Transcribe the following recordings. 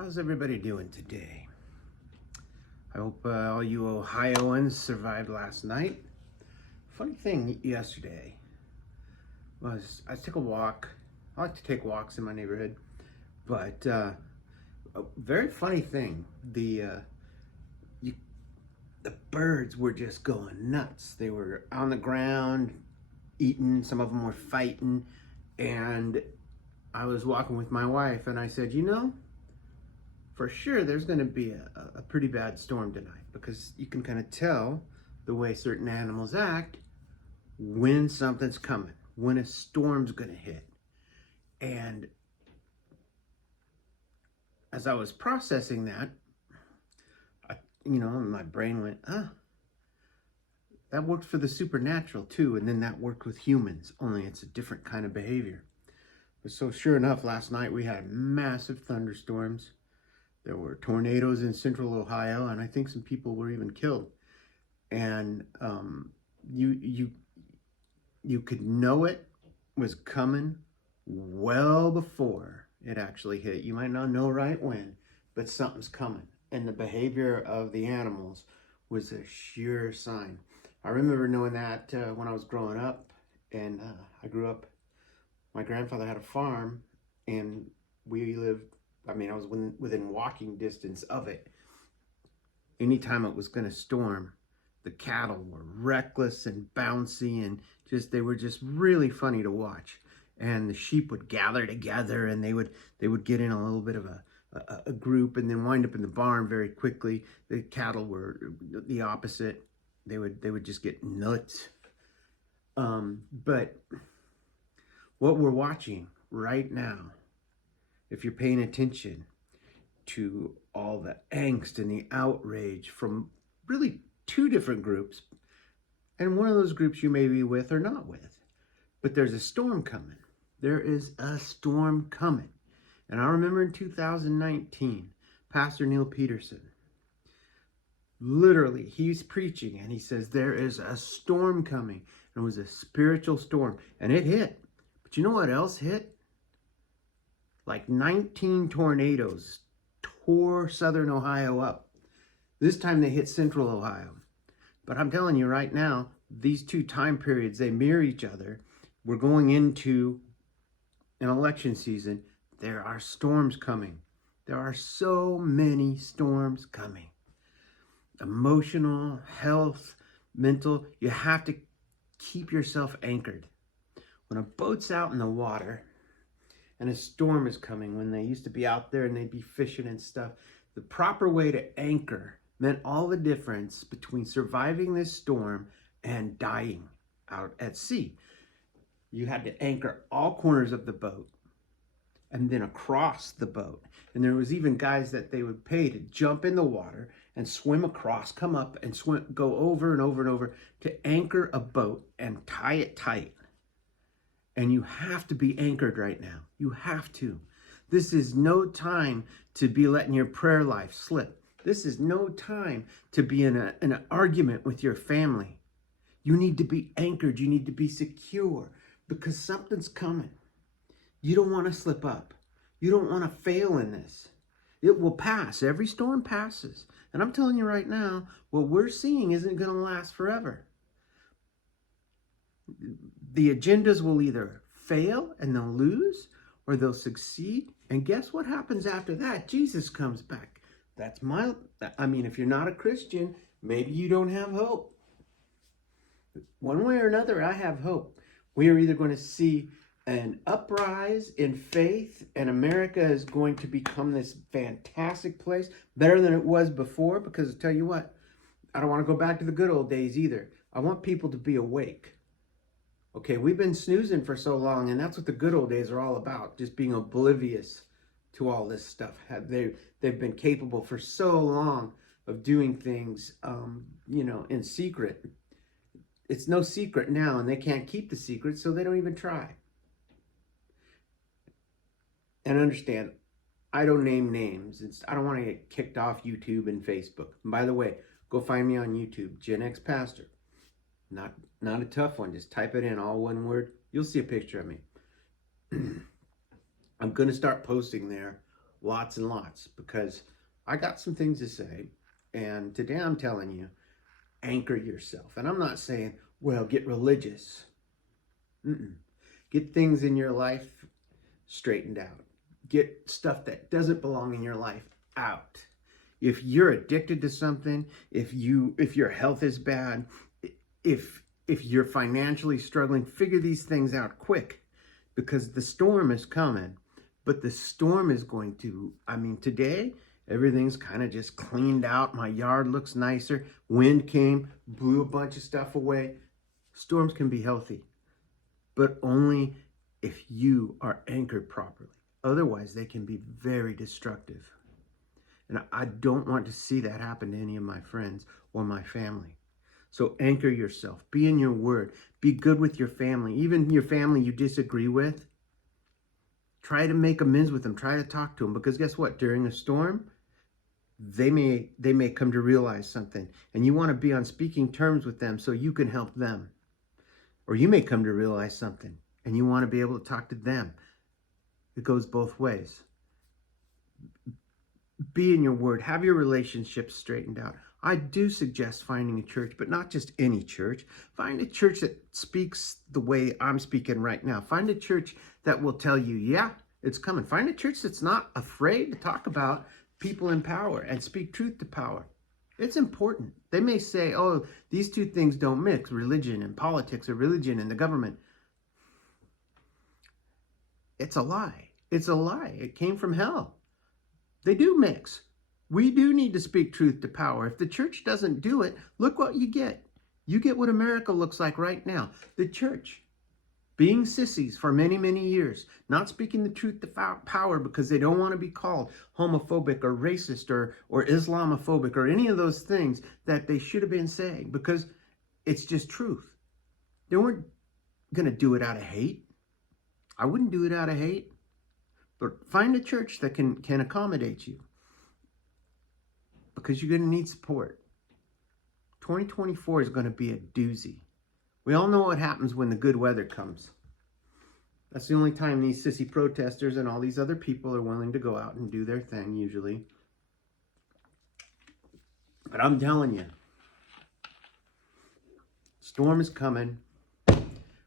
How's everybody doing today? I hope all you Ohioans survived last night. Funny thing yesterday was I took a walk. I like to take walks in my neighborhood, but a very funny thing. You, the birds were just going nuts. They were on the ground eating. Some of them were fighting, and I was walking with my wife, and I said, for sure there's going to be a pretty bad storm tonight, because you can kind of tell the way certain animals act when something's coming, when a storm's going to hit. And as I was processing that, my brain went, that worked for the supernatural too, and then that worked with humans, only it's a different kind of behavior. But so sure enough, last night we had massive thunderstorms. There were tornadoes in central Ohio, and I think some people were even killed. And you could know it was coming well before it actually hit. You might not know right when, but something's coming. And the behavior of the animals was a sure sign. I remember knowing that when I was growing up, and I grew up, my grandfather had a farm, and we lived, I was within walking distance of it. Anytime it was going to storm, the cattle were reckless and bouncy, and they were just really funny to watch. And the sheep would gather together, and they would get in a little bit of a group, and then wind up in the barn very quickly. The cattle were the opposite. They would just get nuts. But what we're watching right now, if you're paying attention to all the angst and the outrage from really two different groups, and one of those groups you may be with or not with, but there's a storm coming. There is a storm coming. And I remember in 2019, Pastor Neil Peterson, literally, he's preaching and he says, there is a storm coming. And it was a spiritual storm, and it hit. But you know what else hit? Like 19 tornadoes tore southern Ohio up. This time they hit central Ohio. But I'm telling you right now, these two time periods, they mirror each other. We're going into an election season. There are storms coming. There are so many storms coming. Emotional, health, mental. You have to keep yourself anchored. When a boat's out in the water and a storm is coming, when they used to be out there and they'd be fishing and stuff, the proper way to anchor meant all the difference between surviving this storm and dying out at sea. You had to anchor all corners of the boat and then across the boat. And there was even guys that they would pay to jump in the water and swim across, come up and swim, go over and over and over to anchor a boat and tie it tight. And you have to be anchored right now. You have to. This is no time to be letting your prayer life slip. This is no time to be in an argument with your family. You need to be anchored. You need to be secure, because something's coming. You don't want to slip up. You don't want to fail in this. It will pass. Every storm passes. And I'm telling you right now, what we're seeing isn't going to last forever. The agendas will either fail and they'll lose, or they'll succeed. And guess what happens after that? Jesus comes back. If you're not a Christian, maybe you don't have hope. One way or another, I have hope. We are either going to see an uprise in faith, and America is going to become this fantastic place, better than it was before, because I'll tell you what, I don't want to go back to the good old days either. I want people to be awake. Okay, we've been snoozing for so long, and that's what the good old days are all about, just being oblivious to all this stuff. They've been capable for so long of doing things, in secret. It's no secret now, and they can't keep the secret, so they don't even try. And understand, I don't name names. I don't want to get kicked off YouTube and Facebook. And by the way, go find me on YouTube, Gen X Pastor. Not a tough one. Just type it in, all one word. You'll see a picture of me. I'm going to start posting there lots and lots, because I got some things to say. And today I'm telling you, anchor yourself. And I'm not saying, well, get religious. Mm-mm. Get things in your life straightened out. Get stuff that doesn't belong in your life out. If you're addicted to something, if your health is bad, if you're financially struggling, figure these things out quick, because the storm is coming. But the storm is going to, today everything's kind of just cleaned out. My yard looks nicer. Wind came, blew a bunch of stuff away. Storms can be healthy, but only if you are anchored properly. Otherwise, they can be very destructive. And I don't want to see that happen to any of my friends or my family. So anchor yourself. Be in your word. Be good with your family. Even your family you disagree with, try to make amends with them. Try to talk to them. Because guess what? During a storm, they may come to realize something. And you want to be on speaking terms with them so you can help them. Or you may come to realize something and you want to be able to talk to them. It goes both ways. Be in your word. Have your relationships straightened out. I do suggest finding a church, but not just any church. Find a church that speaks the way I'm speaking right now. Find a church that will tell you, yeah, it's coming. Find a church that's not afraid to talk about people in power and speak truth to power. It's important. They may say, oh, these two things don't mix, religion and politics, or religion and the government. It's a lie. It's a lie. It came from hell. They do mix. We do need to speak truth to power. If the church doesn't do it, look what you get. You get what America looks like right now. The church being sissies for many, many years, not speaking the truth to power because they don't want to be called homophobic or racist or Islamophobic or any of those things that they should have been saying, because it's just truth. They weren't going to do it out of hate. I wouldn't do it out of hate. But find a church that can accommodate you, because you're going to need support. 2024 is going to be a doozy. We all know what happens when the good weather comes. That's the only time these sissy protesters and all these other people are willing to go out and do their thing, usually. But I'm telling you, storm is coming.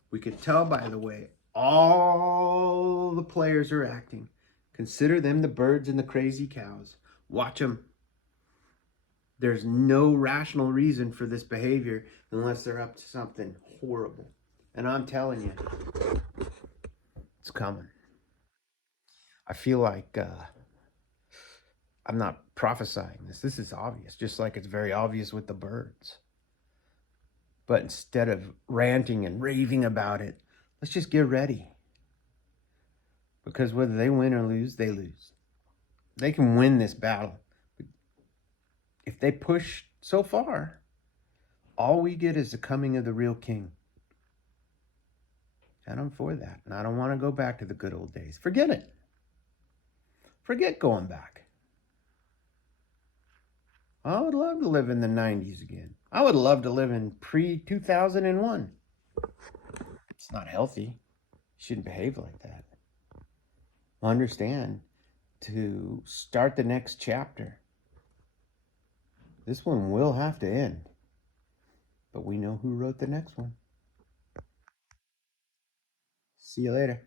We can tell by the way all the players are acting. Consider them the birds and the crazy cows. Watch them. There's no rational reason for this behavior unless they're up to something horrible. And I'm telling you, it's coming. I feel like I'm not prophesying this. This is obvious, just like it's very obvious with the birds. But instead of ranting and raving about it, let's just get ready. Because whether they win or lose, they lose. They can win this battle. If they push so far, all we get is the coming of the real king. And I'm for that. And I don't want to go back to the good old days. Forget it. Forget going back. I would love to live in the 90s again. I would love to live in pre-2001. It's not healthy. You shouldn't behave like that. Understand, to start the next chapter, this one will have to end. But we know who wrote the next one. See you later.